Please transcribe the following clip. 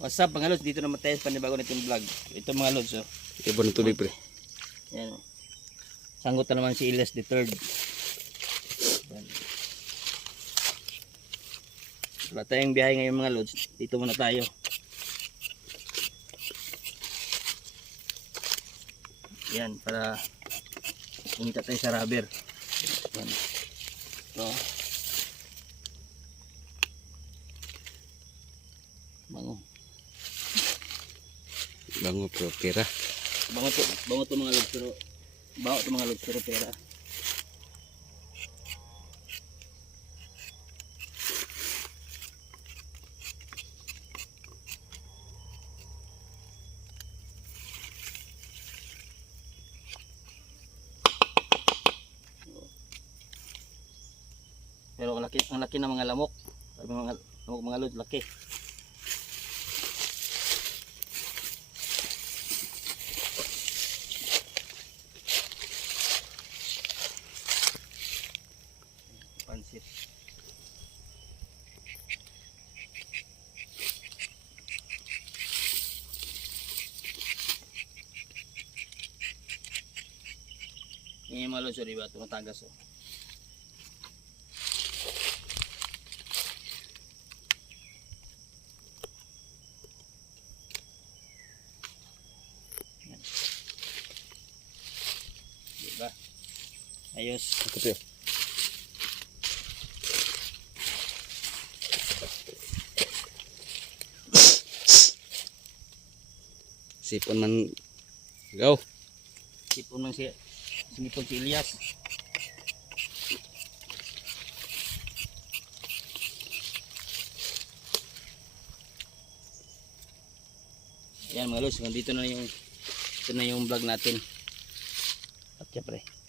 What's up mga lods, dito naman tayo sa panibago natin vlog. Ito mga lods oh. Iba ng tubig pre. Yan oh. Sanggot na naman si Elias the third. Yan. Wala tayong biyahe ngayon mga lods. Dito muna tayo. Yan, para umita tayo sa rubber. Yan. Ito. Bango. Bango pero pera. Bango to mga lods pero bango to mga lods pero pera. Pero ang laki ng mga lamok. Mga lamok mga lods laki. Pansit. Ini mga lods, diba? Tumatagas oh. Diba? Ayos. Ito sipon man go. Sipon man si Elias. Yan mga lods, dito na yung vlog natin. At syempre